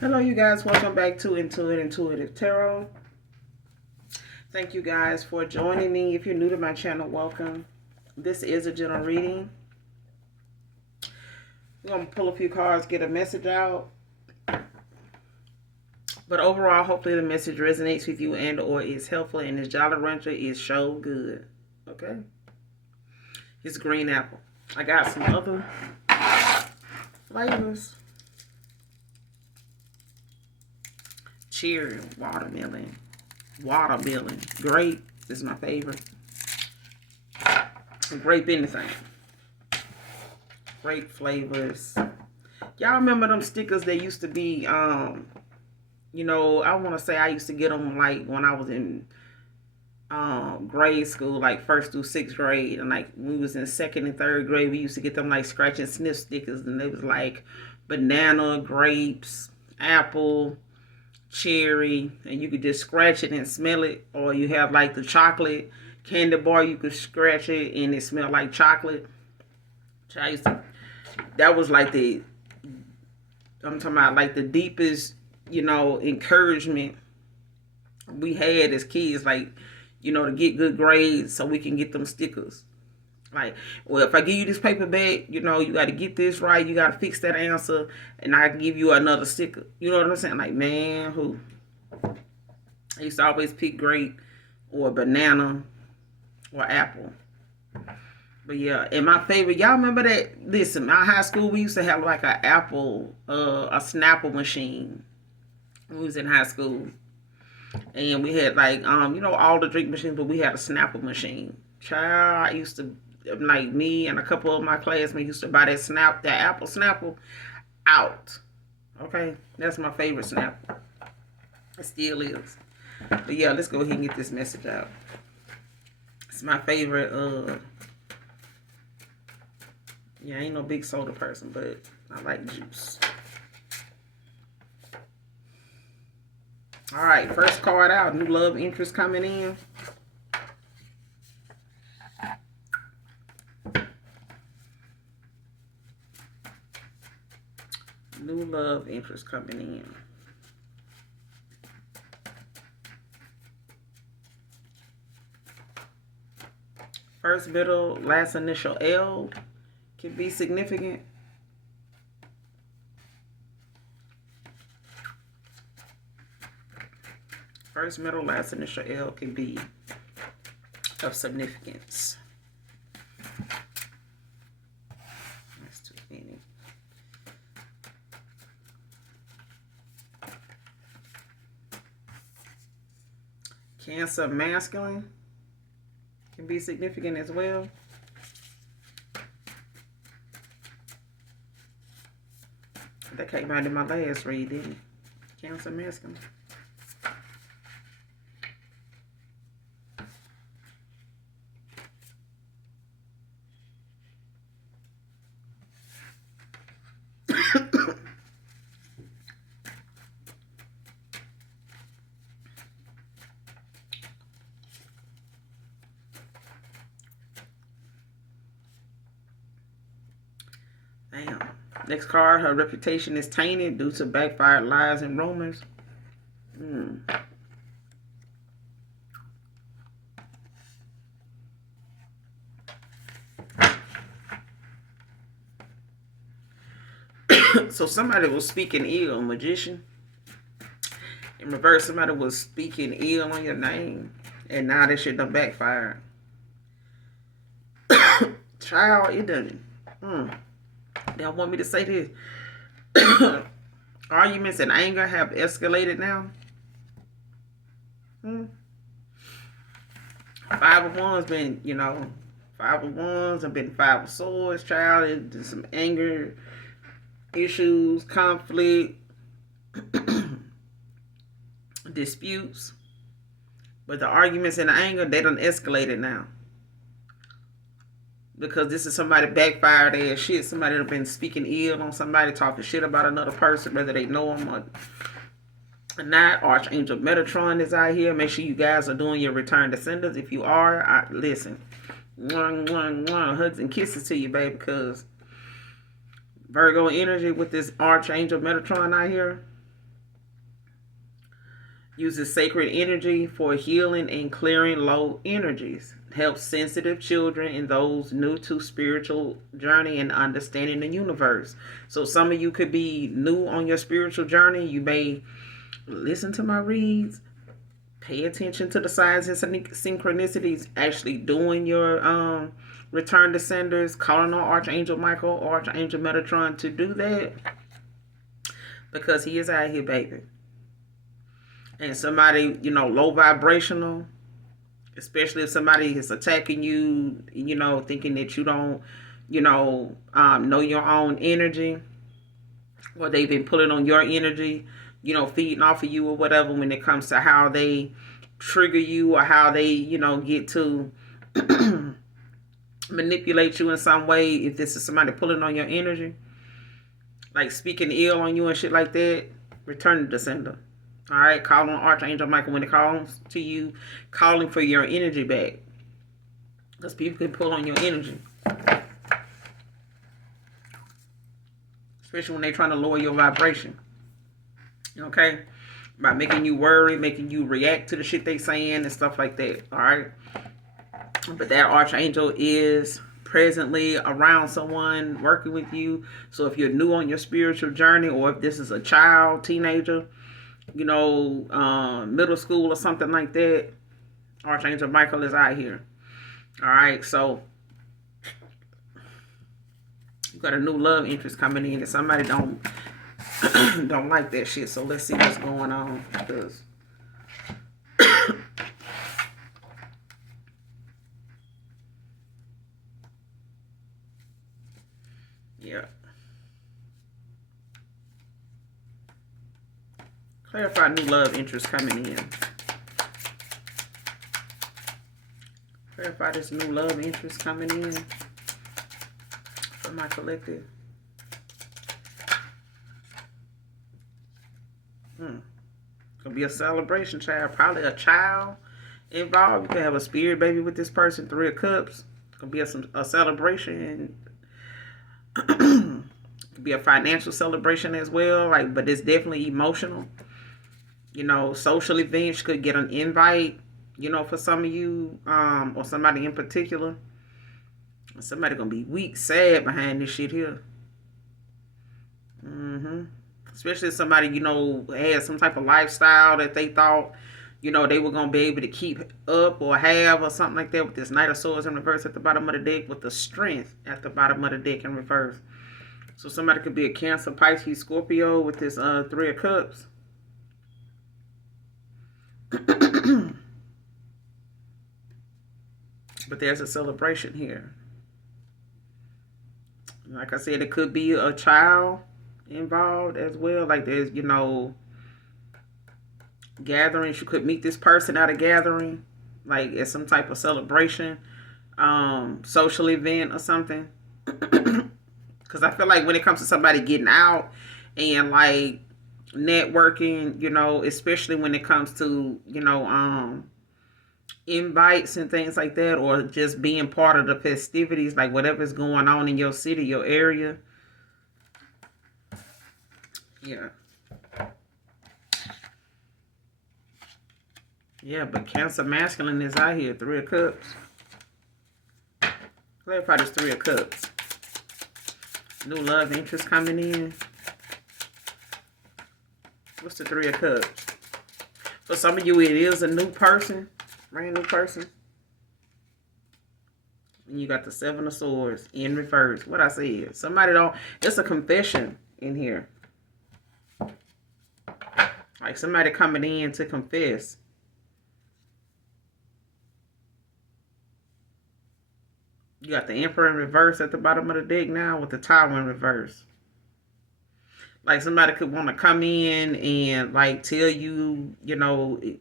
Hello, you guys. Welcome back to Intuitive Tarot. Thank you guys for joining me. If you're new to my channel, welcome. This is a general reading. We're going to pull a few cards, get a message out. But overall, hopefully the message resonates with you and or is helpful. And this Jolly Rancher is so good. Okay? It's green apple. I got some other flavors. Cherry, watermelon, grape. This is my favorite. Grape anything. Grape flavors. Y'all remember them stickers that used to be, you know, I want to say I used to get them like when I was in grade school, like 1st through 6th grade. And like we was in 2nd and 3rd grade, we used to get them like scratch and sniff stickers. And they was like banana, grapes, apple, cherry, and you could just scratch it and smell it. Or you have like the chocolate candy bar, you could scratch it and it smelled like chocolate. That was like I'm talking about like the deepest, you know, encouragement we had as kids, like, you know, to get good grades so we can get them stickers. Like, well, if I give you this paper bag, you know, you got to get this right. You got to fix that answer, and I can give you another sticker. You know what I'm saying? Like, man, who? I used to always pick grape or banana or apple. But yeah, and my favorite, y'all remember that? Listen, my high school, we used to have like a Snapple machine when we was in high school. And we had like, you know, all the drink machines, but we had a Snapple machine. Child, I used to, like me and a couple of my classmates used to buy that apple Snapple out. Okay, that's my favorite Snapple. It still is. But yeah, let's go ahead and get this message out. It's my favorite. Yeah, I ain't no big soda person, but I like juice. All right, first card out. New love interest coming in. New love interest coming in. First, middle, last initial L can be significant. First, middle, last initial L can be of significance. That's too many. Cancer masculine can be significant as well. That came out in my last read, didn't it? Cancer masculine. Damn. Next card, her reputation is tainted due to backfired lies and rumors. So somebody was speaking ill, magician. In reverse, somebody was speaking ill on your name, and now that shit done backfired. Child, it doesn't. Y'all want me to say this? Arguments and anger have escalated now. 5 of Wands been, you know, 5 of Wands have been 5 of Swords, child. There's some anger issues, conflict, disputes. But the arguments and the anger, they done escalated now. Because this is somebody backfired ass shit. Somebody that been speaking ill on somebody, talking shit about another person, whether they know them or not. Archangel Metatron is out here. Make sure you guys are doing your return descendants. If you are, listen. Hugs and kisses to you, baby, because Virgo energy with this Archangel Metatron out here. Uses sacred energy for healing and clearing low energies. Helps sensitive children and those new to spiritual journey and understanding the universe. So some of you could be new on your spiritual journey. You may listen to my reads, pay attention to the signs and synchronicities, actually doing your return to senders, calling on Archangel Michael or Archangel Metatron to do that, because he is out here, baby. And somebody, low vibrational, especially if somebody is attacking you, thinking that you don't, know your own energy, or they've been pulling on your energy, feeding off of you or whatever, when it comes to how they trigger you or how they, get to manipulate you in some way. If this is somebody pulling on your energy, like speaking ill on you and shit like that, return to sender. All right, call on Archangel Michael when it calls to you, calling for your energy back, because people can pull on your energy, especially when they're trying to lower your vibration. Okay, by making you worry, making you react to the shit they saying and stuff like that. All right, but that Archangel is presently around someone working with you. So if you're new on your spiritual journey, or if this is a child, teenager, middle school or something like that, Archangel Michael is out here. All right, so you got a new love interest coming in, and somebody don't like that shit. So let's see what's going on. Because yeah. Clarify new love interest coming in. Clarify this new love interest coming in for my collective. Could be a celebration, child. Probably a child involved. You could have a spirit baby with this person. 3 of Cups. Could be a celebration. Could be a financial celebration as well. But it's definitely emotional. Social events. Could get an invite, for some of you, or somebody in particular. Somebody gonna be weak, sad behind this shit here. Especially if somebody, has some type of lifestyle that they thought, they were gonna be able to keep up or have or something like that, with this Knight of Swords in reverse at the bottom of the deck, with the Strength at the bottom of the deck in reverse. So somebody could be a Cancer, Pisces, Scorpio with this 3 of Cups. But there's a celebration here. Like I said, it could be a child involved as well. Like there's, gatherings. You could meet this person at a gathering, like at some type of celebration, social event or something. Because I feel like when it comes to somebody getting out and like networking, especially when it comes to, invites and things like that, or just being part of the festivities, like whatever's going on in your city, your area. Yeah. Yeah, but Cancer masculine is out here. 3 of Cups. Clarify this 3 of Cups. New love interest coming in. What's the 3 of Cups? For some of you, it is a new person. Brand new person. And you got the 7 of Swords in reverse. What I said. Somebody don't... It's a confession in here. Like somebody coming in to confess. You got the Emperor in reverse at the bottom of the deck now, with the Tower in reverse. Like somebody could want to come in and like tell you, it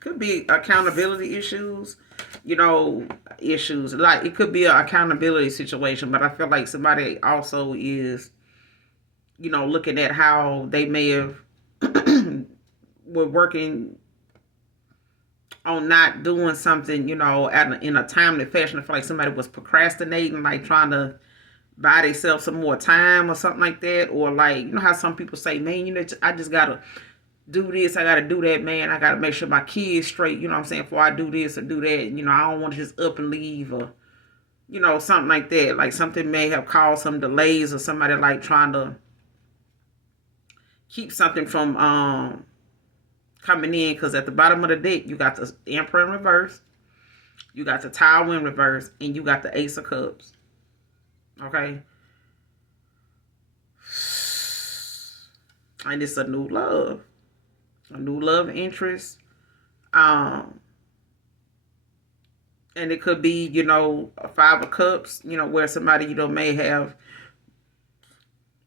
could be accountability issues, issues. Like it could be an accountability situation, but I feel like somebody also is, looking at how they may have were working on not doing something, in a timely fashion. I feel like somebody was procrastinating, like trying to buy themselves some more time or something like that. Or like, you know how some people say, man, I just gotta do this, I gotta do that, man. I gotta make sure my kids straight, you know what I'm saying, before I do this or do that. You know, I don't want to just up and leave, or, you know, something like that. Like something may have caused some delays, or somebody like trying to keep something from coming in. Because at the bottom of the deck, you got the Emperor in reverse, you got the Tower in reverse, and you got the Ace of Cups. Okay? And it's a new love interest. Um, and it could be, you know, a Five of Cups, you know, where somebody, you know, may have,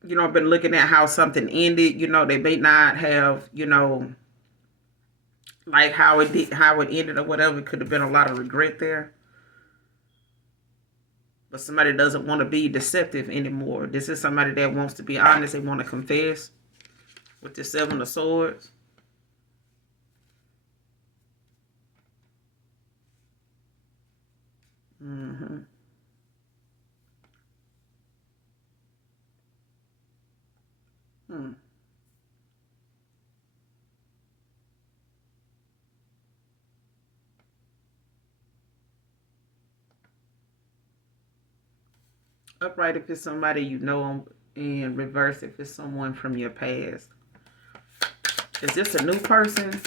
you know, been looking at how something ended. You know, they may not have, you know, like how it ended or whatever. It could have been a lot of regret there. But somebody doesn't want to be deceptive anymore. This is somebody that wants to be honest. They want to confess with the Seven of Swords. Mm-hmm. Hmm. Upright if it's somebody you know, and reverse if it's someone from your past. Is this a new person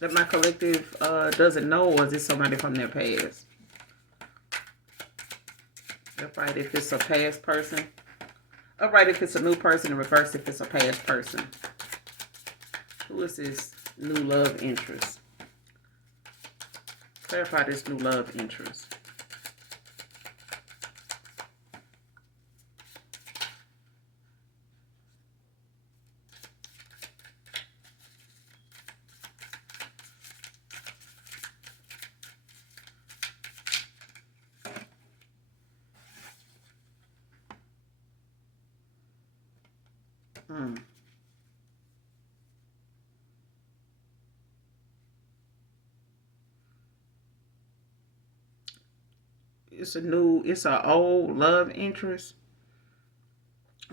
that my collective doesn't know, or is this somebody from their past? Upright if it's a past person. Upright if it's a new person, and reverse if it's a past person. Who is this new love interest? Clarify this new love interest. Hmm. It's an old love interest.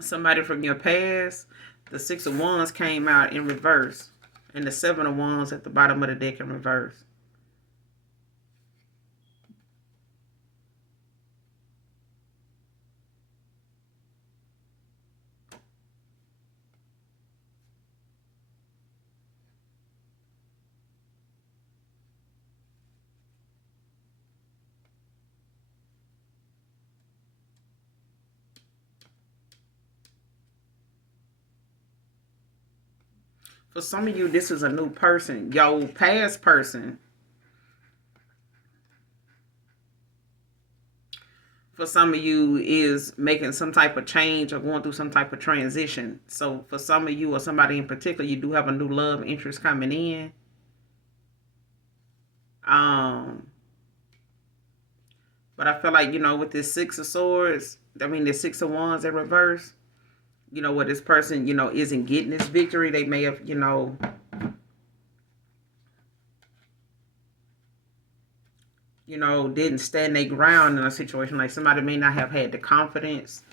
Somebody from your past. The Six of Wands came out in reverse. And the Seven of Wands at the bottom of the deck in reverse. For some of you, this is a new person. Your past person, for some of you, is making some type of change or going through some type of transition. So for some of you, or somebody in particular, you do have a new love interest coming in. Um, but I feel like, you know, with this Six of Swords, I mean, the Six of Wands in reverse, you know, where this person, you know, isn't getting this victory. They may have, you know, didn't stand their ground in a situation. Like somebody may not have had the confidence,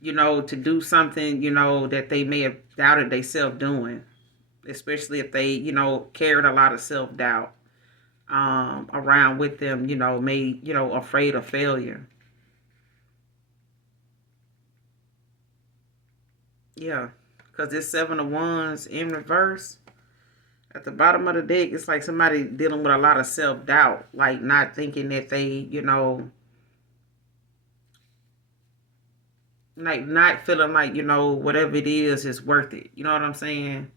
you know, to do something, you know, that they may have doubted themselves doing, especially if they, you know, carried a lot of self-doubt around with them, you know, made, you know, afraid of failure. Yeah, because this Seven of Wands in reverse at the bottom of the deck, it's like somebody dealing with a lot of self-doubt, like not thinking that they, you know, like not feeling like, you know, whatever it is worth it. You know what I'm saying?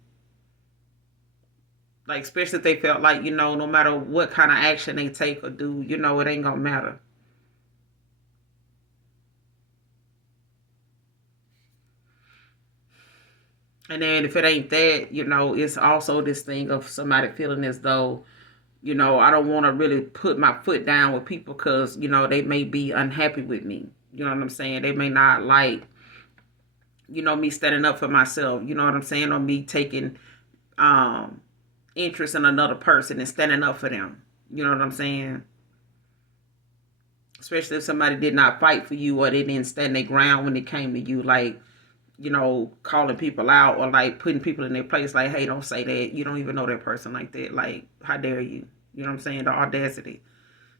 Like, especially if they felt like, you know, no matter what kind of action they take or do, you know, it ain't gonna matter. And then if it ain't that, you know, it's also this thing of somebody feeling as though, you know, I don't want to really put my foot down with people because, you know, they may be unhappy with me. You know what I'm saying? They may not like, you know, me standing up for myself. You know what I'm saying? Or me taking um interest in another person and standing up for them. You know what I'm saying? especially if somebody did not fight for you or they didn't stand their ground when it came to you, like, calling people out or like putting people in their place, like, hey, don't say that. You don't even know that person like that. Like, how dare you? You know what I'm saying? The audacity.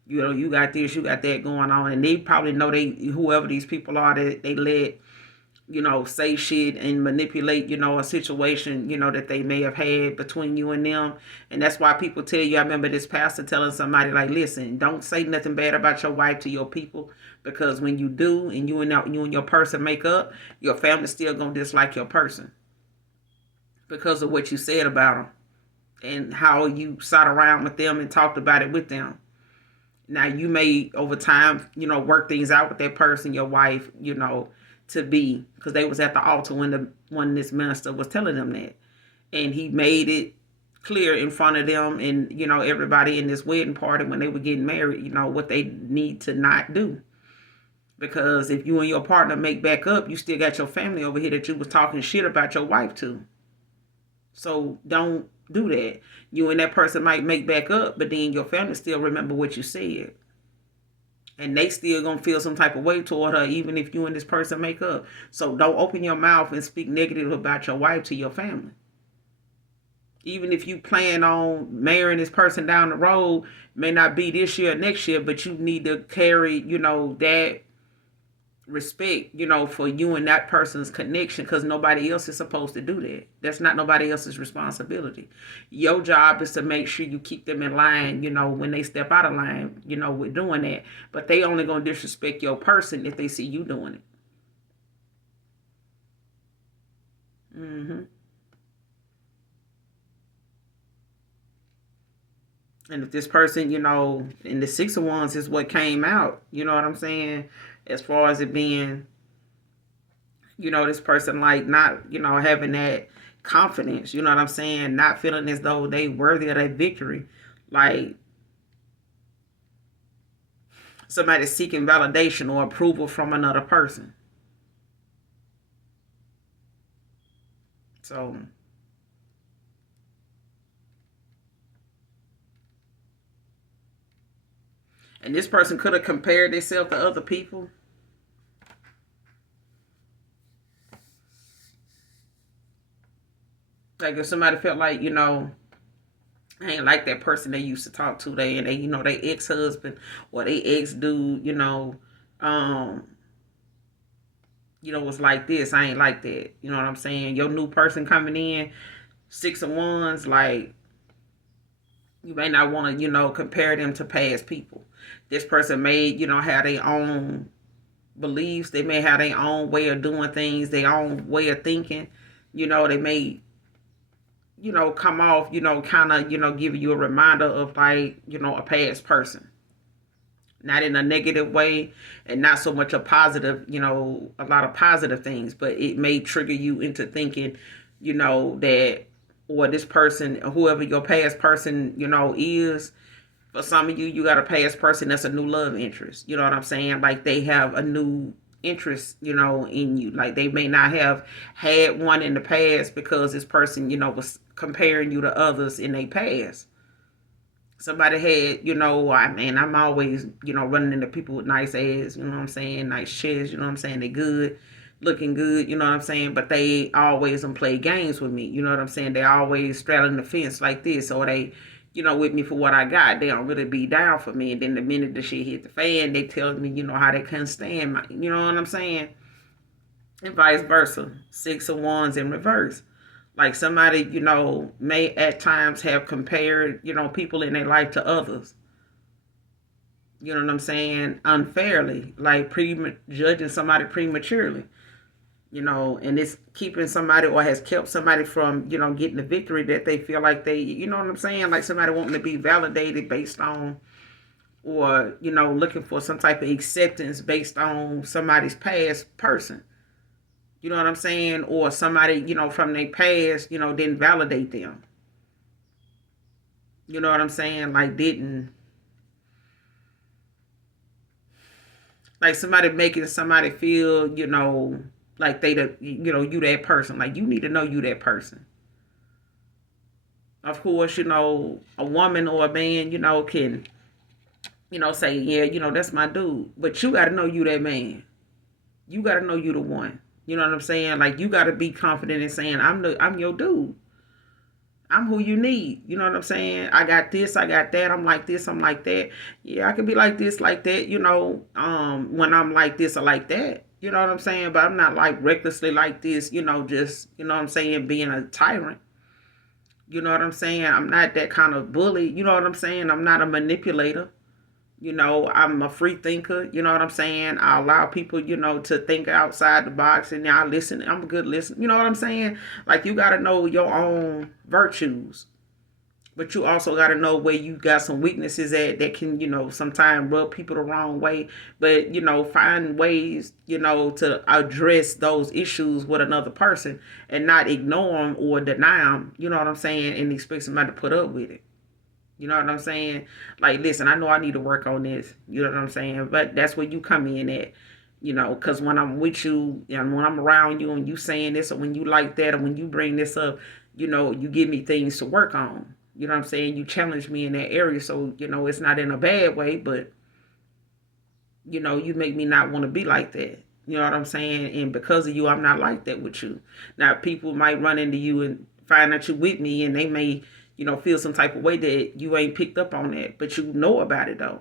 You got this, you got that going on, and they probably know whoever these people are that they let, say shit and manipulate, a situation, that they may have had between you and them. And that's why people tell you, I remember this pastor telling somebody, like, listen, don't say nothing bad about your wife to your people, because when you do, and you and your person make up, your family's still gonna dislike your person because of what you said about them and how you sat around with them and talked about it with them. Now, you may over time, work things out with that person, your wife, to be, because they was at the altar when this minister was telling them that, and he made it clear in front of them and everybody in this wedding party when they were getting married, what they need to not do. Because if you and your partner make back up, you still got your family over here that you was talking shit about your wife to. So don't do that. You and that person might make back up, but then your family still remember what you said. And they still gonna feel some type of way toward her, even if you and this person make up. So don't open your mouth and speak negative about your wife to your family. Even if you plan on marrying this person down the road, may not be this year or next year, but you need to carry, that respect, for you and that person's connection, because nobody else is supposed to do that. That's not nobody else's responsibility. Your job is to make sure you keep them in line, when they step out of line, with doing that. But they only gonna disrespect your person if they see you doing it. And if this person, in the Six of Wands is what came out, you know what I'm saying? As far as it being, this person like not, having that confidence, you know what I'm saying? Not feeling as though they worthy of that victory. Like somebody seeking validation or approval from another person. So, and this person could have compared themselves to other people. Like if somebody felt like, I ain't like that person they used to talk to, they and they ex-husband or they ex-dude, um, was like this. I ain't like that. You know what I'm saying? Your new person coming in, Six of Wands, like you may not want to, compare them to past people. This person may, have their own beliefs. They may have their own way of doing things, their own way of thinking. They may, come off, kind of, give you a reminder of like, a past person. Not in a negative way and not so much a positive, a lot of positive things, but it may trigger you into thinking, that, or this person, whoever your past person, is. For some of you, you got a past person that's a new love interest. You know what I'm saying? Like they have a new interest, in you. Like they may not have had one in the past because this person, was comparing you to others in their past. Somebody had, I'm always, running into people with nice ass, you know what I'm saying, nice chest, you know what I'm saying, they good, looking good, you know what I'm saying, but they always play games with me, you know what I'm saying, they always straddling the fence like this, or they, with me for what I got, they don't really be down for me, and then the minute the shit hit the fan, they tell me, how they couldn't stand my, you know what I'm saying, and vice versa, Six of Wands in reverse. Like somebody, may at times have compared, people in their life to others. You know what I'm saying? Unfairly, like judging somebody prematurely. And it's keeping somebody or has kept somebody from, getting the victory that they feel like they, you know what I'm saying? Like somebody wanting to be validated based on, or, looking for some type of acceptance based on somebody's past person. You know what I'm saying? Or somebody, from their past, didn't validate them. You know what I'm saying? Like didn't, like somebody making somebody feel, like they the, you that person. Like you need to know you that person. Of course, a woman or a man, can, say, yeah, that's my dude. But you got to know you that man. You got to know you the one. You know what I'm saying? Like, you got to be confident in saying, I'm your dude. I'm who you need. You know what I'm saying? I got this, I got that. I'm like this, I'm like that. Yeah, I can be like this, like that, when I'm like this or like that. You know what I'm saying? But I'm not like recklessly like this, just, what I'm saying, being a tyrant. You know what I'm saying? I'm not that kind of bully. You know what I'm saying? I'm not a manipulator. I'm a free thinker. You know what I'm saying? I allow people, to think outside the box, and I listen. I'm a good listener. You know what I'm saying? Like, you got to know your own virtues, but you also got to know where you got some weaknesses at that can, sometimes rub people the wrong way. But, find ways, to address those issues with another person and not ignore them or deny them. You know what I'm saying? And expect somebody to put up with it. You know what I'm saying? Like, listen, I know I need to work on this. You know what I'm saying? But that's where you come in at. Because when I'm with you and when I'm around you and you saying this or when you like that or when you bring this up, you give me things to work on. You know what I'm saying? You challenge me in that area. So, it's not in a bad way, but, you make me not want to be like that. You know what I'm saying? And because of you, I'm not like that with you. Now, people might run into you and find out you with me and they may, feel some type of way that you ain't picked up on that, but you know about it though.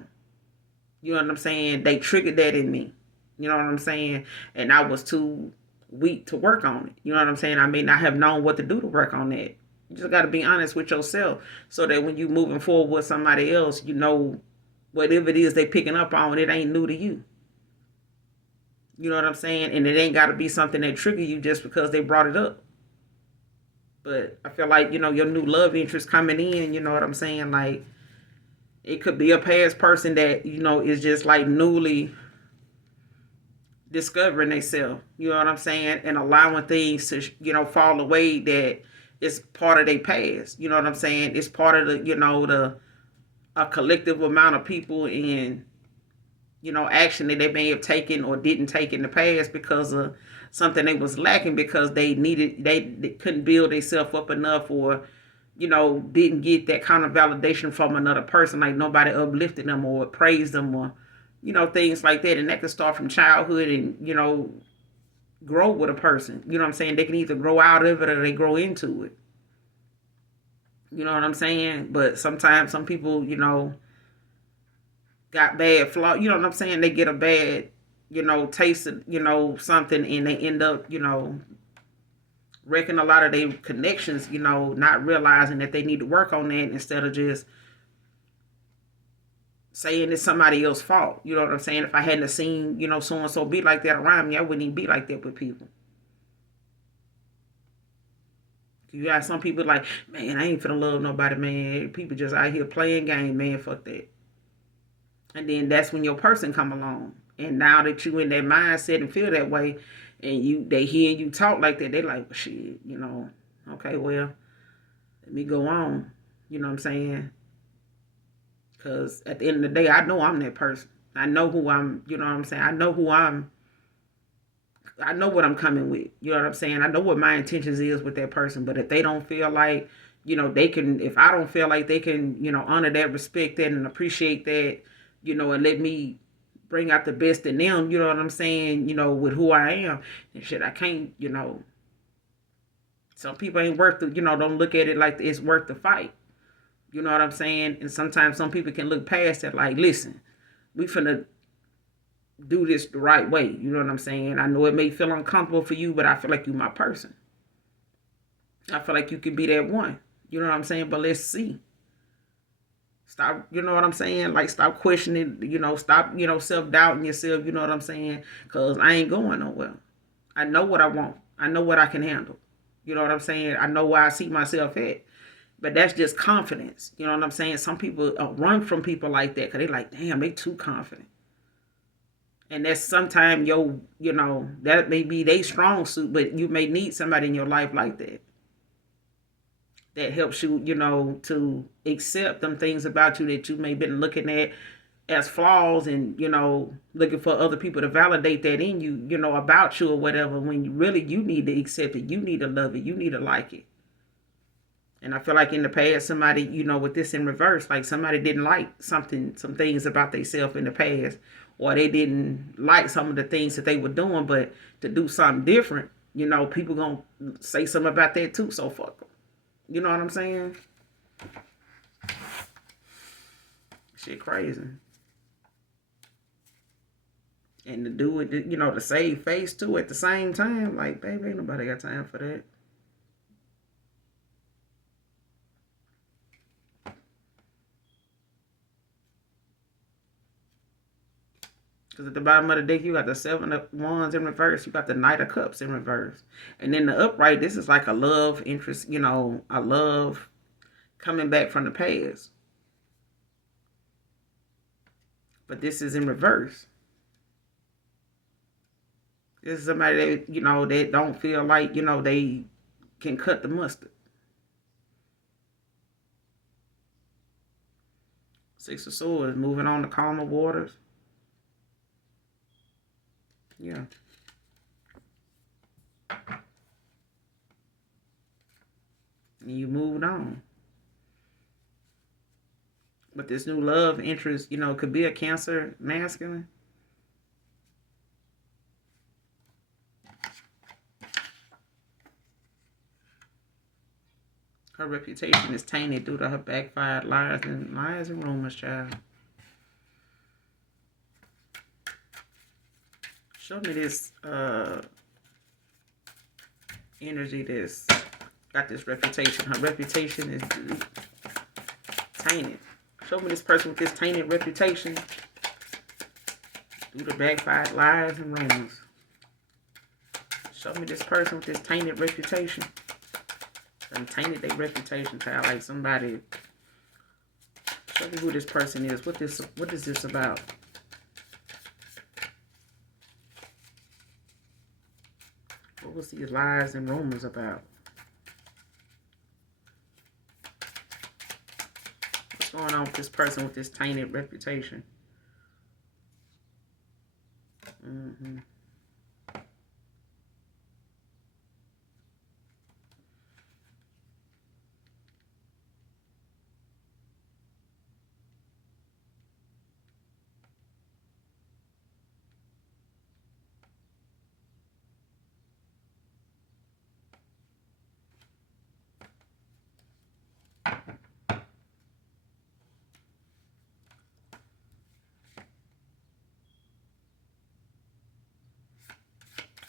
You know what I'm saying? They triggered that in me. You know what I'm saying? And I was too weak to work on it. You know what I'm saying? I may not have known what to do to work on that. You just got to be honest with yourself so that when you moving forward with somebody else, whatever it is they picking up on, it ain't new to you. You know what I'm saying? And it ain't got to be something that trigger you just because they brought it up. But I feel like, your new love interest coming in, you know what I'm saying? Like, it could be a past person that, is just like newly discovering themselves, you know what I'm saying? And allowing things to, fall away that is part of their past. You know what I'm saying? It's part of a collective amount of people in, action that they may have taken or didn't take in the past because of something they was lacking because they couldn't build themselves up enough or, didn't get that kind of validation from another person, like nobody uplifted them or praised them or, things like that. And that can start from childhood and, grow with a person. You know what I'm saying? They can either grow out of it or they grow into it. You know what I'm saying? But sometimes some people, got bad flaw. You know what I'm saying? They get a bad, taste of, something and they end up, wrecking a lot of their connections, not realizing that they need to work on that instead of just saying it's somebody else's fault. You know what I'm saying? If I hadn't seen, so and so be like that around me, I wouldn't even be like that with people. You got some people like, man, I ain't finna love nobody, man. People just out here playing game, man. Fuck that. And then that's when your person come along. And now that you in that mindset and feel that way, and they hear you talk like that, they like, well, shit, okay, well, let me go on. You know what I'm saying? Because at the end of the day, I know I'm that person. I know who I'm, you know what I'm saying? I know what I'm coming with. You know what I'm saying? I know what my intentions is with that person. But if they don't feel like, they can, if I don't feel like they can, honor that, respect that, and appreciate that, and let me bring out the best in them, you know what I'm saying, with who I am and shit, I can't, some people ain't worth the, don't look at it like it's worth the fight. You know what I'm saying? And sometimes some people can look past it like, listen, we finna do this the right way. You know what I'm saying? I know it may feel uncomfortable for you, but I feel like you my person. I feel like you could be that one. You know what I'm saying? But let's see. Stop, you know what I'm saying? Like, stop questioning, stop, self-doubting yourself, you know what I'm saying? Because I ain't going nowhere. I know what I want. I know what I can handle. You know what I'm saying? I know where I see myself at. But that's just confidence. You know what I'm saying? Some people run from people like that because they like, damn, they too confident. And that's sometimes that may be they strong suit, but you may need somebody in your life like that. That helps you, to accept them things about you that you may have been looking at as flaws and, looking for other people to validate that in you, about you or whatever, when you need to accept it. You need to love it. You need to like it. And I feel like in the past, somebody, with this in reverse, like somebody didn't like some things about themselves in the past, or they didn't like some of the things that they were doing, but to do something different, people gonna say something about that too. So fuck them. You know what I'm saying? Shit crazy. And to do it, to save face too at the same time, like, baby, ain't nobody got time for that. Because at the bottom of the deck, you got the Seven of Wands in reverse. You got the Knight of Cups in reverse. And then the upright, this is like a love interest, a love coming back from the past. But this is in reverse. This is somebody that, that don't feel like, they can cut the mustard. Six of Swords, moving on to calmer waters. Yeah. And you moved on. But this new love interest, could be a Cancer masculine. Her reputation is tainted due to her backfired lies and rumors, child. Show me this energy that's got this reputation. Her reputation is tainted. Show me this person with this tainted reputation due to backfired lies and rumors. Show me this person with this tainted reputation. They tainted their reputation, child. Like somebody. Show me who this person is. What is this about? What was these lies and rumors about? What's going on with this person with this tainted reputation?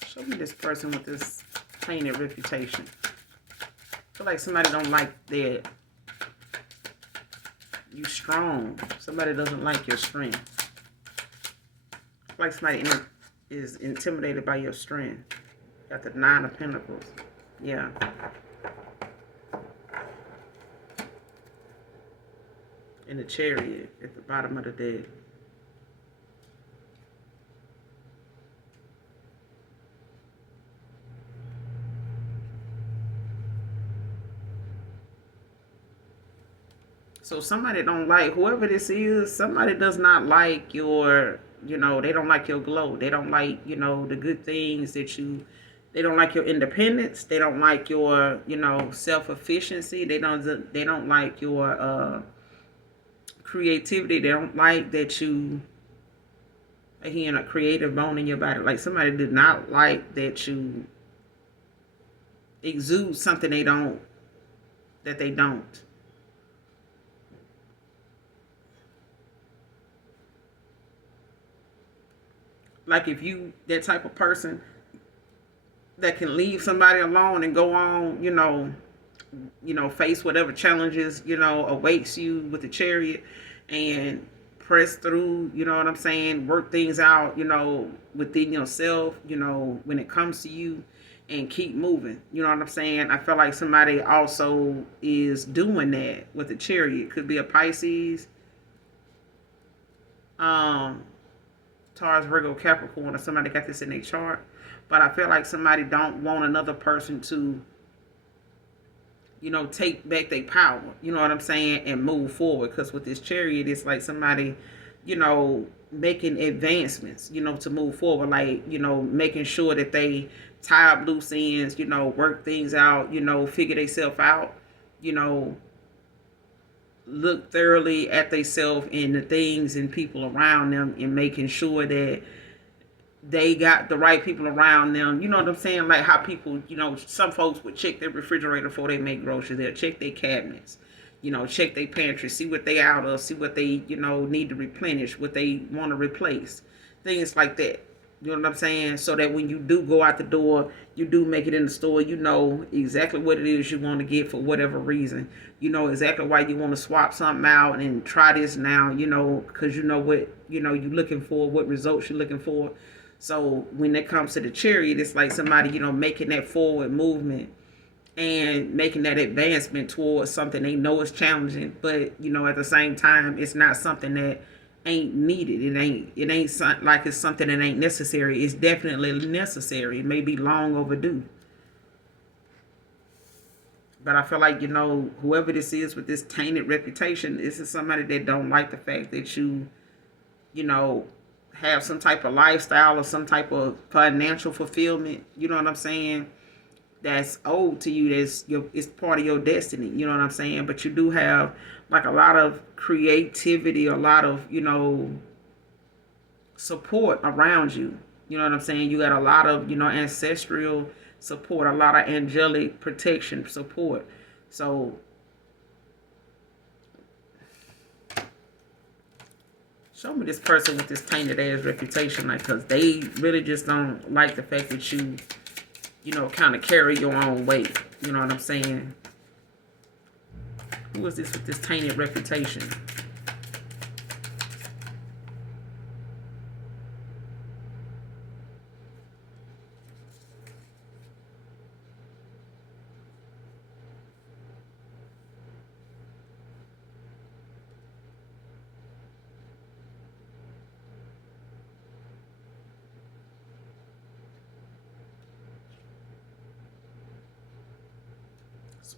Show me this person with this tainted reputation. I feel like somebody don't like that you strong. Somebody doesn't like your strength. I feel like somebody is intimidated by your strength. Got the Nine of Pentacles. Yeah. And the Chariot at the bottom of the deck. So somebody don't like, whoever this is, somebody does not like your, they don't like your glow. They don't like, the good things that they don't like your independence. They don't like your, self-efficiency. They don't like your creativity. They don't like that you are hearing a creative bone in your body. Like somebody did not like that you exude something they don't. Like if you that type of person that can leave somebody alone and go on, face whatever challenges, awaits you with the Chariot and press through, you know what I'm saying, work things out, within yourself, when it comes to you and keep moving. You know what I'm saying? I feel like somebody also is doing that with the Chariot. Could be a Pisces, Taurus, Virgo, Capricorn, or somebody got this in their chart. But I feel like somebody don't want another person to, take back their power. You know what I'm saying? And move forward. Because with this Chariot, it's like somebody, making advancements, to move forward. Like, making sure that they tie up loose ends, work things out, figure themselves out, you know, look thoroughly at themselves and the things and people around them, and making sure that they got the right people around them. You know what I'm saying? Like how people, some folks would check their refrigerator before they make groceries. They'll check their cabinets, check their pantry, see what they out of, see what they, need to replenish, what they want to replace, things like that. You know what I'm saying? So that when you do go out the door, you do make it in the store, you know exactly what it is you want to get for whatever reason. You know exactly why you want to swap something out and try this now, because you know what, you're looking for, what results you're looking for. So when it comes to the chariot, it's like somebody, making that forward movement and making that advancement towards something they know is challenging, but at the same time, it's not something that ain't needed. It ain't like it's something that ain't necessary. It's definitely necessary. It may be long overdue. But I feel like, whoever this is with this tainted reputation, this is somebody that don't like the fact that you know, have some type of lifestyle or some type of financial fulfillment. You know what I'm saying? That's owed to you. It's part of your destiny. You know what I'm saying? But you do have like a lot of creativity, a lot of, support around you. You know what I'm saying? You got a lot of, ancestral support, a lot of angelic protection support. So show me this person with this tainted ass reputation, like, because they really just don't like the fact that you, kind of carry your own weight. You know what I'm saying? Who is this with this tainted reputation?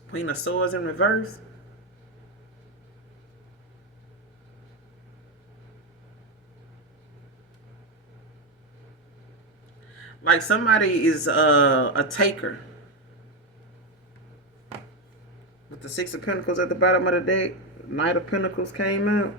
Queen of Swords in reverse. Like somebody is a taker. With the Six of Pentacles at the bottom of the deck, Knight of Pentacles came out.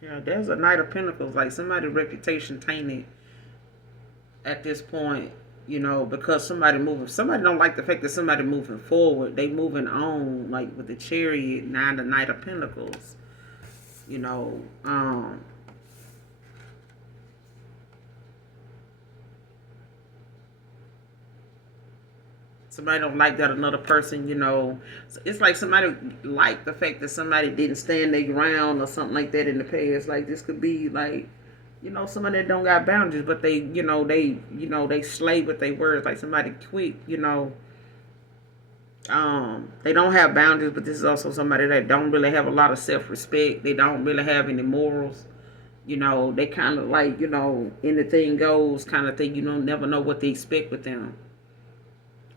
Yeah, there's a Knight of Pentacles. Like somebody's reputation tainted at this point, because somebody don't like the fact that somebody moving forward. They moving on, like with the Chariot, now the Knight of Pentacles. You know, somebody don't like that another person, it's like somebody like the fact that somebody didn't stand their ground or something like that in the past. Like this could be like, somebody that don't got boundaries, but they slay with their words. Like somebody quick, they don't have boundaries, but this is also somebody that don't really have a lot of self-respect. They don't really have any morals. They kind of like, anything goes kind of thing. You don't never know what to expect with them.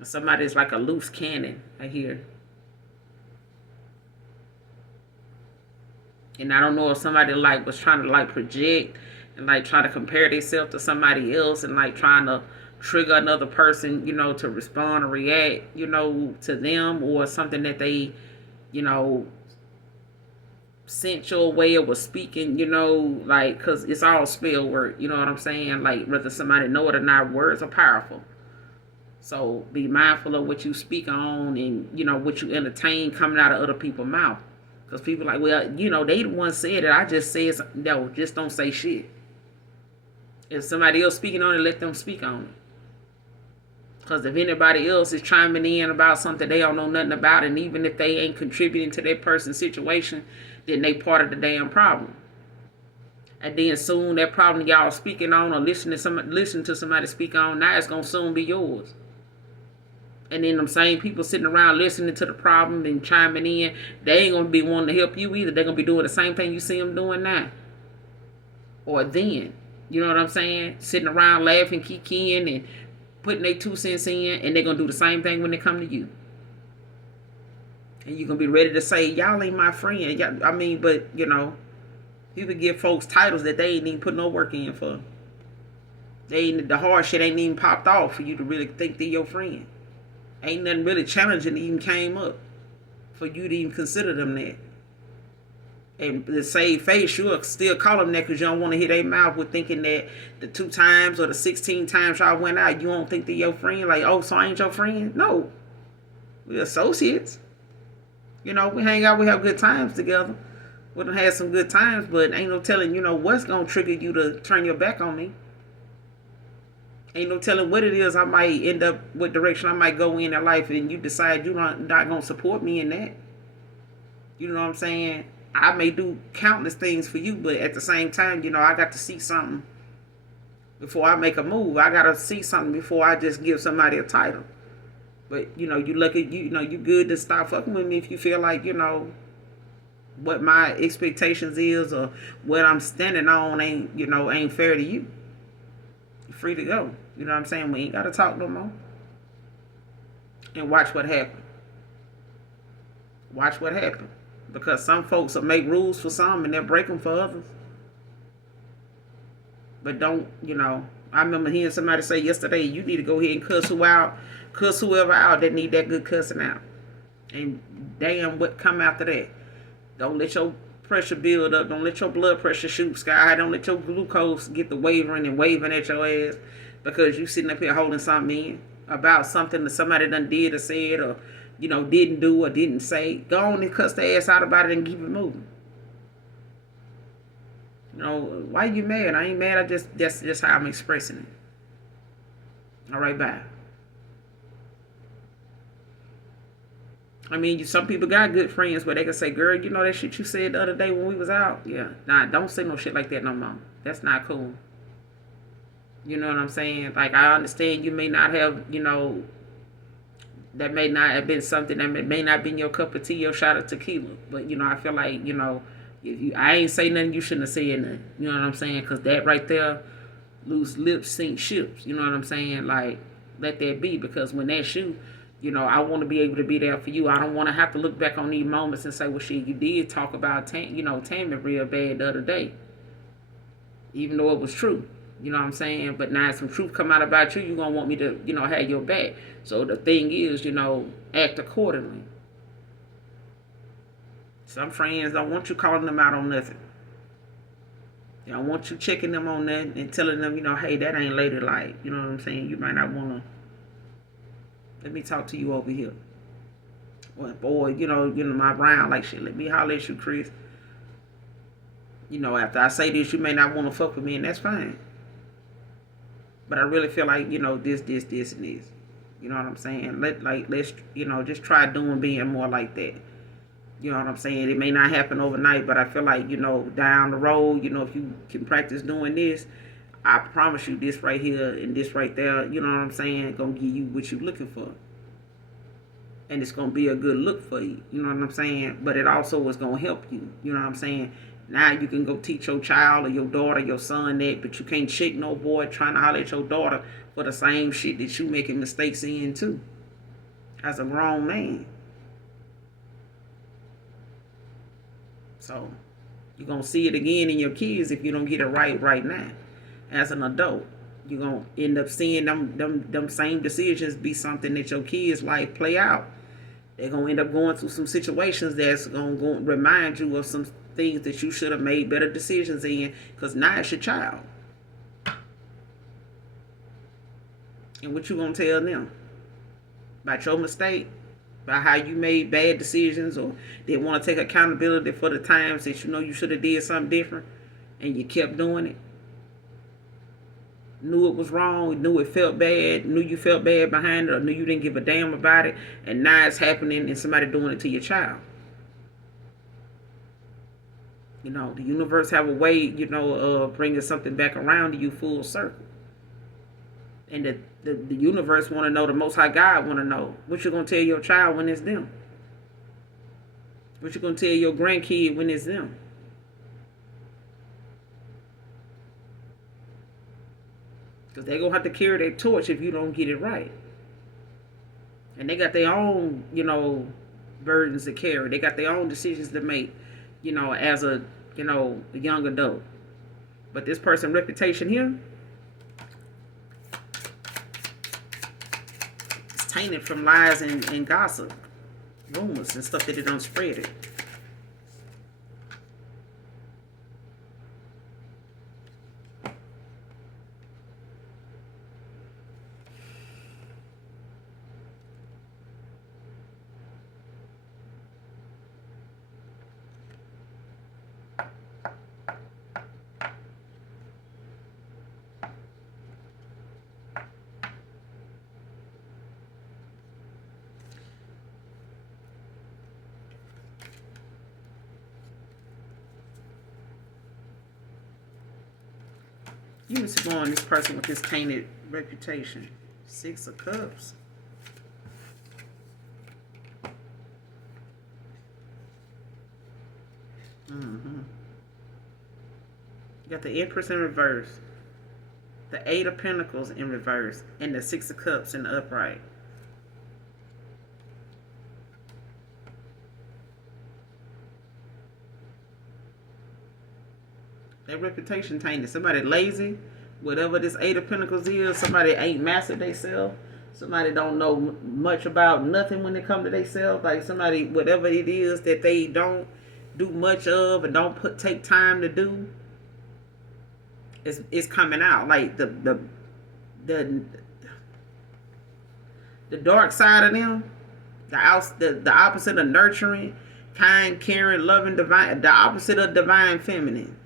Somebody's like a loose cannon, I hear. And I don't know if somebody like was trying to like project and like try to compare themselves to somebody else and like trying to trigger another person, to respond or react, to them, or something that they, sent your way or was speaking, like, because it's all spell work, you know what I'm saying? Like, whether somebody know it or not, words are powerful. So be mindful of what you speak on and, what you entertain coming out of other people's mouth. Because people like, well, they the one said it. I just said, no, just don't say shit. If somebody else speaking on it, let them speak on it. Because if anybody else is chiming in about something they don't know nothing about, and even if they ain't contributing to that person's situation, then they part of the damn problem. And then soon that problem y'all speaking on or listen to somebody speak on, now it's going to soon be yours. And then them same people sitting around listening to the problem and chiming in, they ain't going to be wanting to help you either. They're going to be doing the same thing you see them doing now. Or then. You know what I'm saying? Sitting around laughing, kikiing, and putting their 2 cents in, and they're going to do the same thing when they come to you. And you're going to be ready to say, y'all ain't my friend. Y'all, I mean, but, you know, people give folks titles that they ain't even put no work in for. The hard shit ain't even popped off for you to really think they're your friend. Ain't nothing really challenging that even came up for you to even consider them that. And to save face, you'll still call them that because you don't want to hit their mouth with thinking that the 2 times or the 16 times y'all went out, you don't think they're your friend. Like, oh, so I ain't your friend? No. We're associates. You know, we hang out, we have good times together. We done had some good times, but ain't no telling, you know, what's going to trigger you to turn your back on me. Ain't no telling what it is I might end up, what direction I might go in life, and you decide you're not going to support me in that. You know what I'm saying? I may do countless things for you, but at the same time, you know, I got to see something before I make a move. I got to see something before I just give somebody a title. But, you know, you look at, you know, you good to stop fucking with me if you feel like, you know, what my expectations is or what I'm standing on ain't, you know, ain't fair to you. You're free to go. You know what I'm saying? We ain't got to talk no more. And watch what happens. Watch what happens. Because some folks will make rules for some and they'll break them for others. But don't, you know, I remember hearing somebody say yesterday, you need to go ahead and cuss whoever out that need that good cussing out. And damn what come after that. Don't let your pressure build up. Don't let your blood pressure shoot sky high. Don't let your glucose get the wavering and waving at your ass because you sitting up here holding something in about something that somebody done did or said or, you know, didn't do or didn't say. Go on and cuss their ass out about it and keep it moving. You know, why you mad? I ain't mad. That's just how I'm expressing it. All right, bye. I mean, some people got good friends where they can say, girl, you know that shit you said the other day when we was out? Yeah. Nah, don't say no shit like that no more. That's not cool. You know what I'm saying? Like, I understand you may not have, you know, that may not have been something that may not been your cup of tea or shot of tequila. But, you know, I feel like, you know, I ain't say nothing, you shouldn't have said nothing. You know what I'm saying? Because that right there, loose lips sink ships. You know what I'm saying? Like, let that be. Because when that shoe, you know, I want to be able to be there for you. I don't want to have to look back on these moments and say, well, shit, you did talk about, Tammy real bad the other day. Even though it was true. You know what I'm saying? But now if some truth come out about you, you're going to want me to, you know, have your back. So the thing is, you know, act accordingly. Some friends don't want you calling them out on nothing. They don't want you checking them on that and telling them, you know, hey, that ain't ladylike. You know what I'm saying? You might not want to. Let me talk to you over here. Well, boy, you know, my brown like shit. Let me holler at you, Chris. You know, after I say this, you may not want to fuck with me, and that's fine. But I really feel like, you know, this, and this. You know what I'm saying? Let's, you know, just try being more like that. You know what I'm saying? It may not happen overnight, but I feel like, you know, down the road, you know, if you can practice doing this, I promise you this right here and this right there, you know what I'm saying, gonna give you what you're looking for. And it's gonna be a good look for you, you know what I'm saying? But it also is gonna help you, you know what I'm saying? Now you can go teach your child or your daughter, your son that, but you can't check no boy trying to holler at your daughter for the same shit that you making mistakes in too. As a grown man. So you're gonna see it again in your kids if you don't get it right now. As an adult, you're going to end up seeing them same decisions be something that your kids' life play out. They're going to end up going through some situations that's going to remind you of some things that you should have made better decisions in because now it's your child. And what you going to tell them? About your mistake? About how you made bad decisions or didn't want to take accountability for the times that you know you should have did something different and you kept doing it? Knew it was wrong, knew it felt bad, knew you felt bad behind it, or knew you didn't give a damn about it, and now it's happening and somebody doing it to your child. You know, the universe have a way, you know, of bringing something back around to you full circle. And the universe want to know, the Most High God want to know, what you going to tell your child when it's them? What you going to tell your grandkid when it's them? Because they're going to have to carry their torch if you don't get it right. And they got their own, you know, burdens to carry. They got their own decisions to make, as a, a young adult. But this person's reputation here is tainted from lies and gossip, rumors, and stuff that they don't spread it. You need to go on this person with this tainted reputation. 6 of Cups. You got the Empress in reverse, the 8 of Pentacles in reverse, and the 6 of Cups in the upright. Their reputation tainted. Somebody lazy, whatever this 8 of Pentacles is. Somebody ain't mastered themselves. Somebody don't know much about nothing when it comes to themselves. Like somebody, whatever it is that they don't do much of and don't take time to do, it's coming out. Like the dark side of them, the opposite of nurturing, kind, caring, loving, divine, the opposite of divine feminine.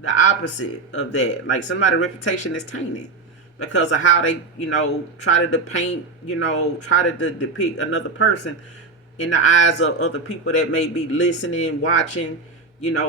The opposite of that. Like somebody's reputation is tainted because of how they, try to paint, try to depict another person in the eyes of other people that may be listening, watching,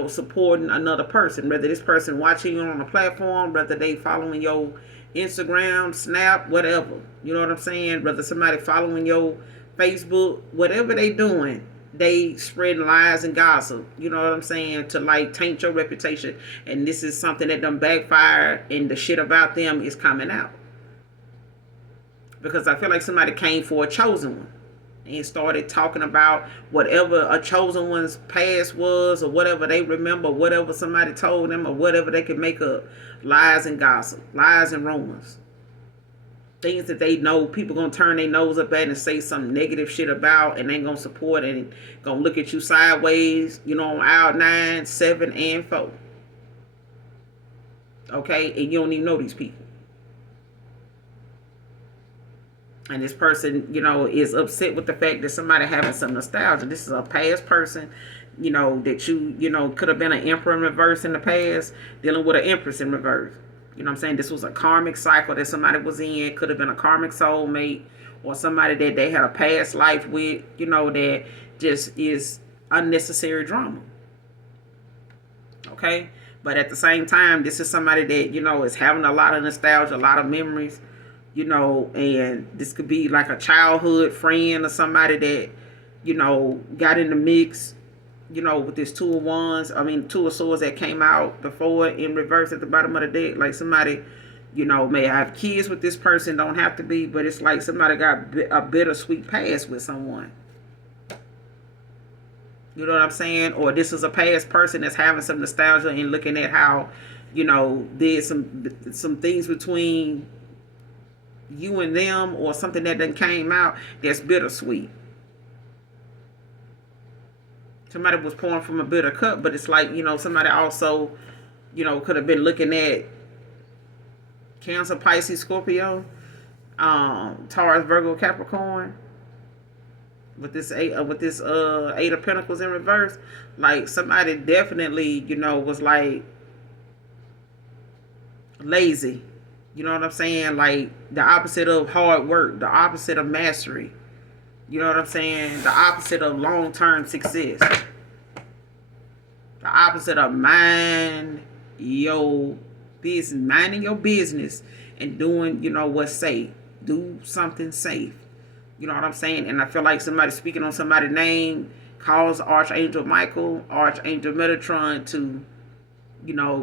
supporting another person. Whether this person watching you on a platform, whether they following your Instagram, Snap, whatever. You know what I'm saying? Whether somebody following your Facebook, whatever they doing, they spreading lies and gossip, you know what I'm saying, to like taint your reputation. And this is something that done backfired, and the shit about them is coming out. Because I feel like somebody came for a chosen one and started talking about whatever a chosen one's past was, or whatever they remember, whatever somebody told them, or whatever they could make up. Lies and gossip, lies and rumors. Things that they know people gonna turn their nose up at and say some negative shit about, and they gonna support and gonna look at you sideways, on aisle 9, 7, and 4. Okay, and you don't even know these people. And this person, is upset with the fact that somebody having some nostalgia. This is a past person, that you could have been an Emperor in reverse in the past, dealing with an Empress in reverse. You know what I'm saying? This was a karmic cycle that somebody was in. Could have been a karmic soulmate or somebody that they had a past life with, that just is unnecessary drama. Okay? But at the same time, this is somebody that, is having a lot of nostalgia, a lot of memories, and this could be like a childhood friend or somebody that, got in the mix, with this 2 of Wands, 2 of Swords that came out before in reverse at the bottom of the deck. Like somebody, may have kids with this person, don't have to be, but it's like somebody got a bittersweet past with someone. You know what I'm saying? Or this is a past person that's having some nostalgia and looking at how, there's some things between you and them, or something that done came out that's bittersweet. Somebody was pouring from a bitter cup, but it's like, somebody also, could have been looking at Cancer, Pisces, Scorpio, Taurus, Virgo, Capricorn, with this 8 of Pentacles in reverse. Like somebody definitely, was like lazy. You know what I'm saying? Like the opposite of hard work, the opposite of mastery. You know what I'm saying? The opposite of long-term success. The opposite of minding your business and doing, what's safe. Do something safe. You know what I'm saying? And I feel like somebody speaking on somebody's name calls Archangel Michael, Archangel Metatron to,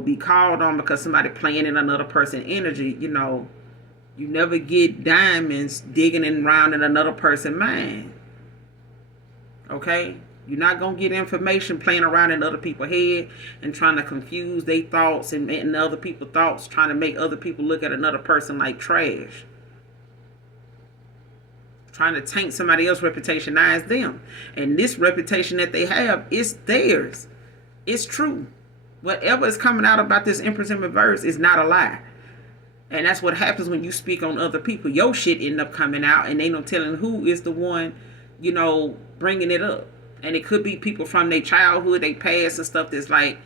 be called on because somebody playing in another person's energy, You never get diamonds digging around in another person's mind. Okay? You're not going to get information playing around in other people's head and trying to confuse their thoughts and other people's thoughts, trying to make other people look at another person like trash. Trying to taint somebody else's reputation. Now it's them. And this reputation that they have is theirs. It's true. Whatever is coming out about this Empress in reverse is not a lie. And that's what happens when you speak on other people. Your shit end up coming out and they no telling who is the one, bringing it up. And it could be people from their childhood, their past and stuff that's like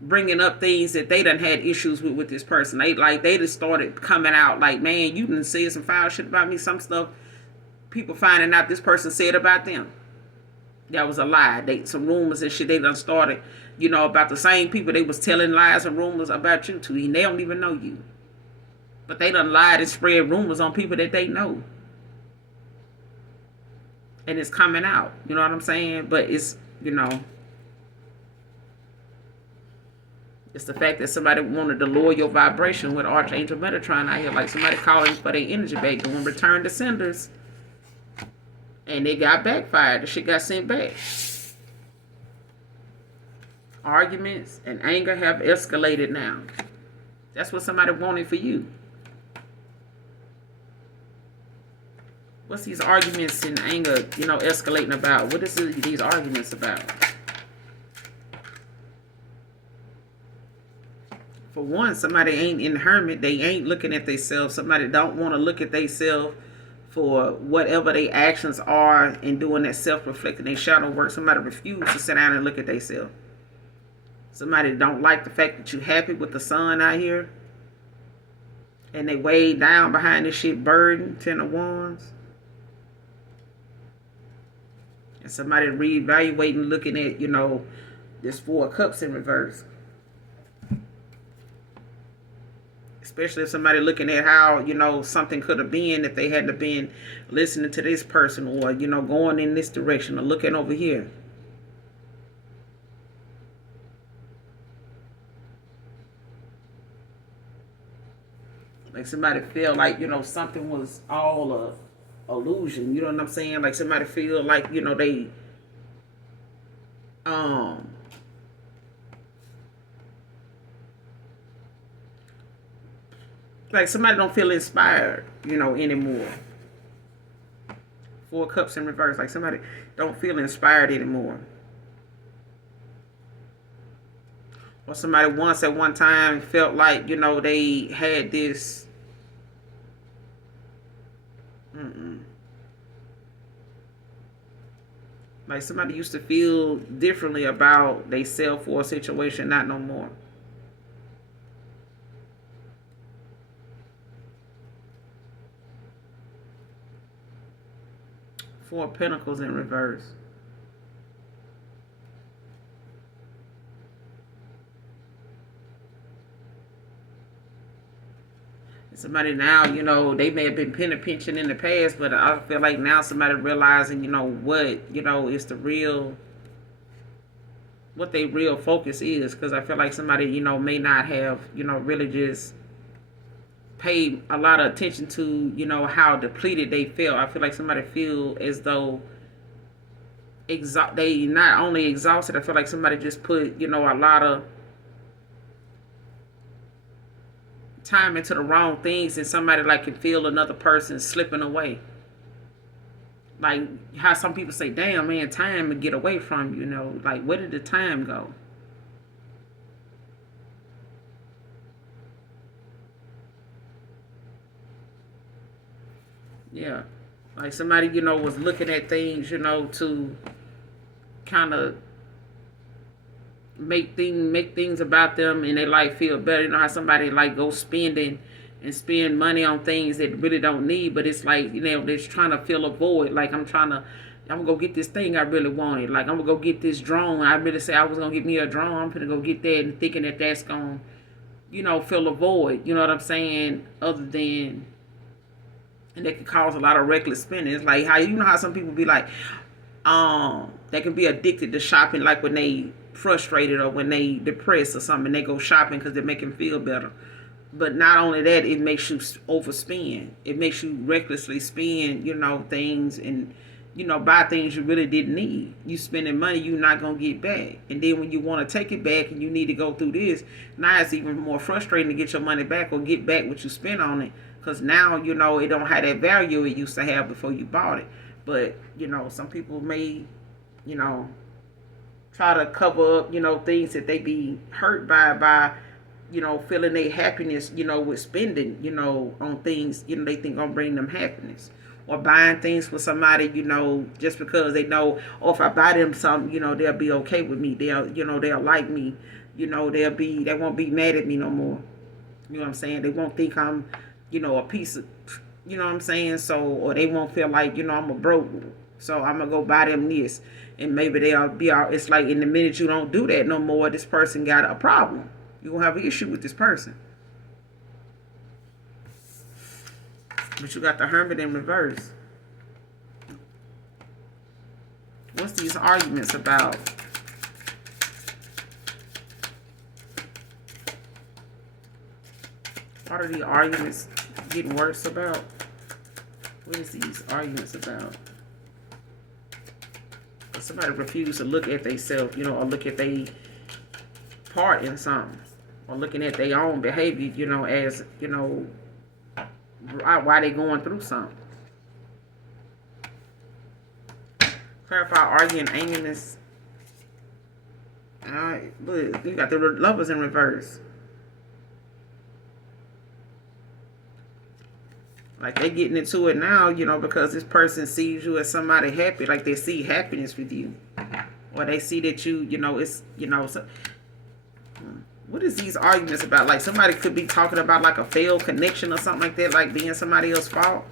bringing up things that they done had issues with this person. They just started coming out like, man, you done said some foul shit about me. Some stuff people finding out this person said about them. That was a lie. Some rumors and shit they done started, about the same people they was telling lies and rumors about you to. And they don't even know you. But they done lied and spread rumors on people that they know. And it's coming out. You know what I'm saying? But it's, it's the fact that somebody wanted to lower your vibration with Archangel Metatron out here. Like somebody calling for their energy back, doing return to senders. And they got backfired. The shit got sent back. Arguments and anger have escalated now. That's what somebody wanted for you. What's these arguments and anger, escalating about? What is these arguments about? For one, somebody ain't in hermit. They ain't looking at themselves. Somebody don't want to look at themselves for whatever their actions are and doing that self-reflecting, their shadow work. Somebody refuse to sit down and look at themselves. Somebody don't like the fact that you happy with the sun out here. And they weighed down behind this shit burden, 10 of Wands. And somebody reevaluating, looking at, this 4 of Cups in reverse. Especially if somebody looking at how, something could have been if they hadn't been listening to this person or, going in this direction or looking over here. Like somebody feel like, something was all a illusion. You know what I'm saying? Like somebody feel like, they like somebody don't feel inspired, anymore. 4 Cups in reverse. Like somebody don't feel inspired anymore. Or somebody once at one time felt like, they had this like somebody used to feel differently about they self or a situation, not no more. 4 of Pentacles in reverse. Somebody now, they may have been pinching in the past, but I feel like now somebody realizing, what, is the real, what their real focus is. Because I feel like somebody, may not have, really just paid a lot of attention to, how depleted they feel. I feel like somebody feel as though they not only exhausted, I feel like somebody just put, a lot of time into the wrong things, and somebody like can feel another person slipping away. Like how some people say, damn man, time to get away from you, like where did the time go? Yeah. Like somebody, was looking at things, to kind of make things about them and they like feel better. You know how somebody like go spending and spend money on things that really don't need, but it's like, they're trying to fill a void. Like I'm gonna go get this thing I really wanted. Like I'm gonna go get this drone. I really say I was gonna get me a drone. I'm gonna go get that, and thinking that that's gonna, fill a void. You know what I'm saying? Other than, and that could cause a lot of reckless spending. It's like how some people be like, they can be addicted to shopping, like when they frustrated or when they depressed or something, they go shopping because they make them feel better. But not only that, it makes you overspend. It makes you recklessly spend, things, and buy things you really didn't need. You spending money you're not gonna get back, and then when you want to take it back and you need to go through this, now it's even more frustrating to get your money back or get back what you spent on it, because now it don't have that value it used to have before you bought it. But some people may you know try to cover up things that they be hurt by feeling their happiness, with spending, on things, they think gonna bring them happiness. Or buying things for somebody, just because they know, oh, if I buy them something, they'll be okay with me. They'll like me. They won't be mad at me no more. You know what I'm saying? They won't think I'm, a piece of, what I'm saying? So, or they won't feel like, I'm a broke. So I'm gonna go buy them this. And maybe they'll be out. It's like in the minute you don't do that no more, this person got a problem. You're going to have an issue with this person. But you got the Hermit in reverse. What's these arguments about? What are the arguments getting worse about? What is these arguments about? Somebody refuse to look at themselves, or look at their part in something, or looking at their own behavior, as, why they going through something. Clarify arguing, angerness. Alright, look, you got the Lovers in reverse. Like they getting into it now, because this person sees you as somebody happy, like they see happiness with you, or they see that you, it's, so, what is these arguments about? Like somebody could be talking about like a failed connection or something like that, like being somebody else's fault.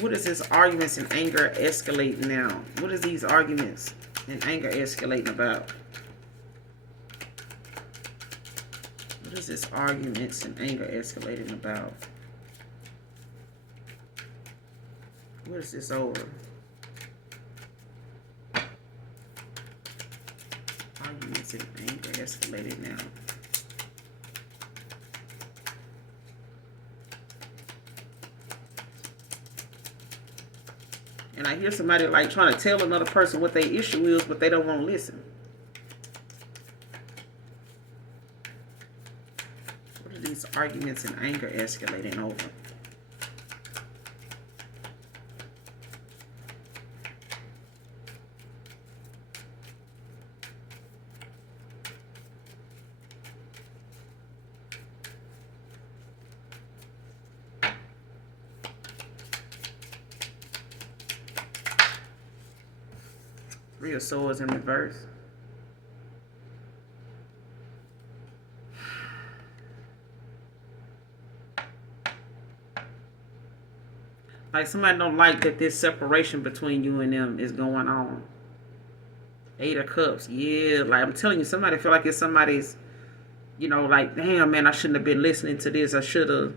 What is this arguments and anger escalating now? What is these arguments and anger escalating about? What is this arguments and anger escalating about? What is this over? Arguments and anger escalated now. And I hear somebody like trying to tell another person what their issue is, but they don't want to listen. What are these arguments and anger escalating over? Three of Swords in reverse. Like somebody don't like that this separation between you and them is going on. Eight of Cups. Yeah, like I'm telling you, somebody feel like it's somebody's, like, damn, man, I shouldn't have been listening to this. I should have,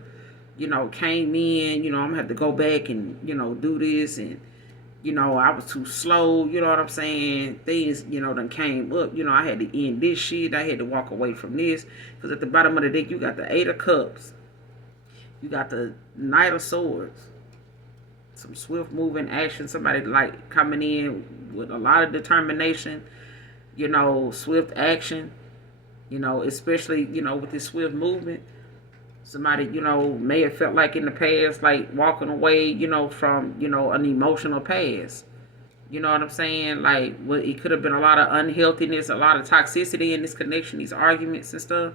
came in, I'm going to have to go back and, do this. And, I was too slow, you know what I'm saying? Things, done came up. I had to end this shit. I had to walk away from this. Because at the bottom of the deck, you got the Eight of Cups. You got the Knight of Swords. Some swift moving action. Somebody like coming in with a lot of determination. Swift action. Especially, with this swift movement. Somebody, may have felt like in the past, like walking away, from, an emotional past. You know what I'm saying? Like, well, it could have been a lot of unhealthiness, a lot of toxicity in this connection, these arguments and stuff.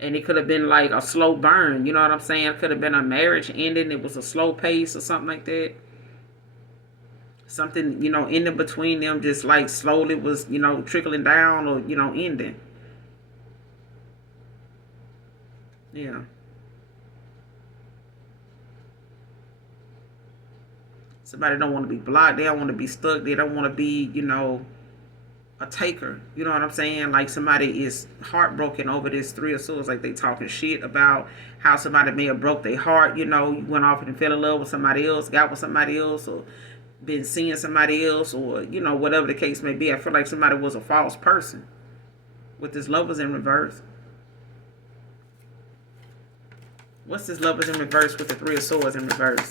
And it could have been like a slow burn. You know what I'm saying? It could have been a marriage ending. It was a slow pace or something like that. Something, ending between them just like slowly was, trickling down or, ending. Yeah. Somebody don't want to be blocked. They don't want to be stuck. They don't want to be, a taker. You know what I'm saying? Like somebody is heartbroken over this Three of Swords. Like they talking shit about how somebody may have broke their heart. You went off and fell in love with somebody else, got with somebody else, or been seeing somebody else, or, whatever the case may be. I feel like somebody was a false person with this Lovers in reverse. What's this Lovers in reverse with the Three of Swords in reverse?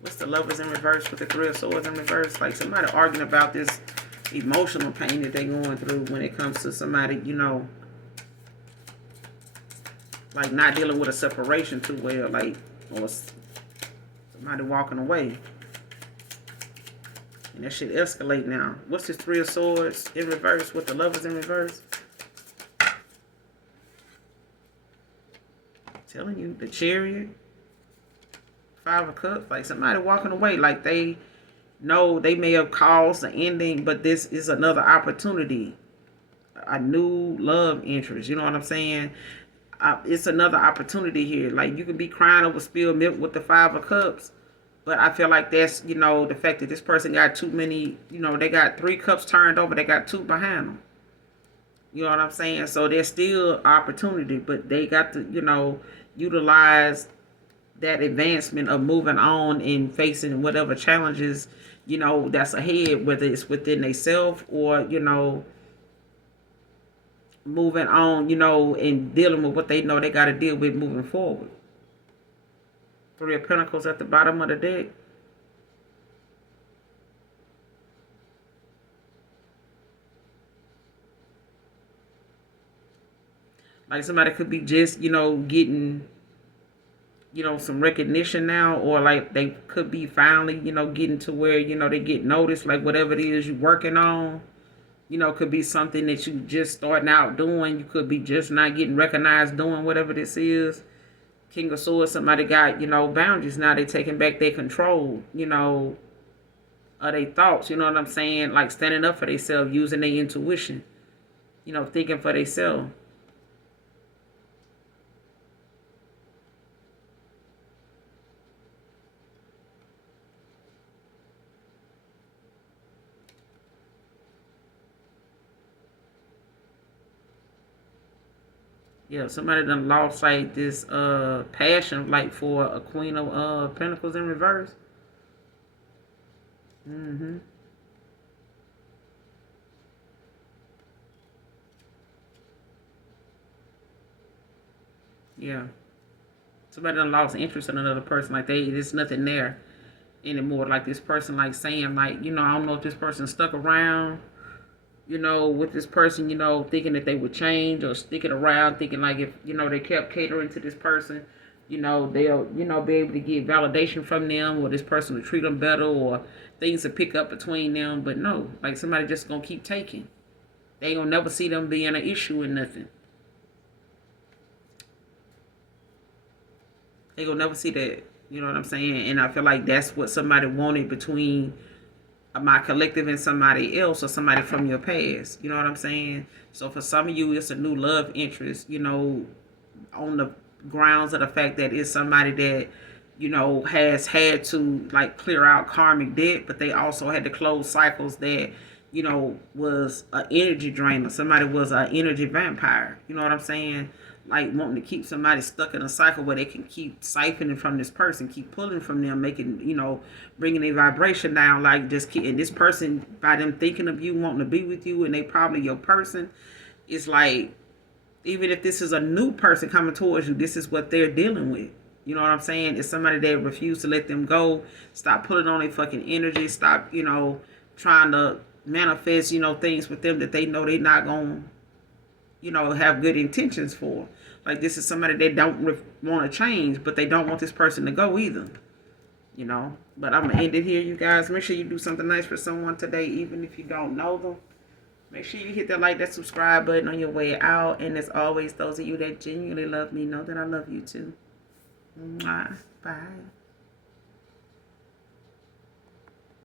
What's the Lovers in reverse with the Three of Swords in reverse? Like somebody arguing about this emotional pain that they're going through when it comes to somebody, you know, like not dealing with a separation too well, like, or somebody walking away. And that shit escalate now. What's this Three of Swords in reverse with the Lovers in reverse? Telling you, the Chariot, Five of Cups, like somebody walking away, like they know they may have caused an ending, but this is another opportunity, a new love interest. You know what I'm saying? It's another opportunity here. Like you can be crying over spilled milk with the Five of Cups, but I feel like that's, you know, the fact that this person got too many, you know, they got 3 cups turned over, they got 2 behind them. You know what I'm saying? So there's still opportunity, but they got to, you know, utilize that advancement of moving on and facing whatever challenges, you know, that's ahead, whether it's within themselves or, you know, moving on, you know, and dealing with what they know they got to deal with moving forward. Three of Pentacles at the bottom of the deck. Like somebody could be just, you know, getting, you know, some recognition now, or like they could be finally, you know, getting to where, you know, they get noticed, like whatever it is you're working on, you know, could be something that you just starting out doing. You could be just not getting recognized doing whatever this is. King of Swords, somebody got, you know, boundaries. Now they taking back their control, you know, of their thoughts, you know what I'm saying? Like standing up for themselves, using their intuition, you know, thinking for themselves. Yeah, somebody done lost like this passion like for a Queen of Pentacles in reverse. Mm-hmm. Yeah. Somebody done lost interest in another person. Like there's nothing there anymore. Like this person like saying like, you know, I don't know if this person stuck around, you know, with this person, you know, thinking that they would change, or sticking around thinking like if, you know, they kept catering to this person, you know, they'll, you know, be able to get validation from them, or this person will treat them better, or things to pick up between them. But no, like somebody just gonna keep taking. They ain't gonna never see them being an issue in nothing. They gonna never see that. You know what I'm saying? And I feel like that's what somebody wanted between my collective and somebody else, or somebody from your past. You know what I'm saying? So for some of you, it's a new love interest, you know, on the grounds of the fact that it's somebody that, you know, has had to like clear out karmic debt, but they also had to close cycles that, you know, was an energy drainer. Somebody was an energy vampire. You know what I'm saying? Like wanting to keep somebody stuck in a cycle where they can keep siphoning from this person, keep pulling from them, making, you know, bringing their vibration down. Like just keep, and this person, by them thinking of you, wanting to be with you, and they probably your person, it's like, even if this is a new person coming towards you, this is what they're dealing with. You know what I'm saying? It's somebody that refused to let them go. Stop pulling on their fucking energy. Stop, you know, trying to manifest, you know, things with them that they know they're not going to, you know, have good intentions for. Like this is somebody that don't want to change, but they don't want this person to go either. You know, but I'm going to end it here, you guys. Make sure you do something nice for someone today, even if you don't know them. Make sure you hit that like, that subscribe button on your way out. And as always, those of you that genuinely love me know that I love you too. Mwah. Bye.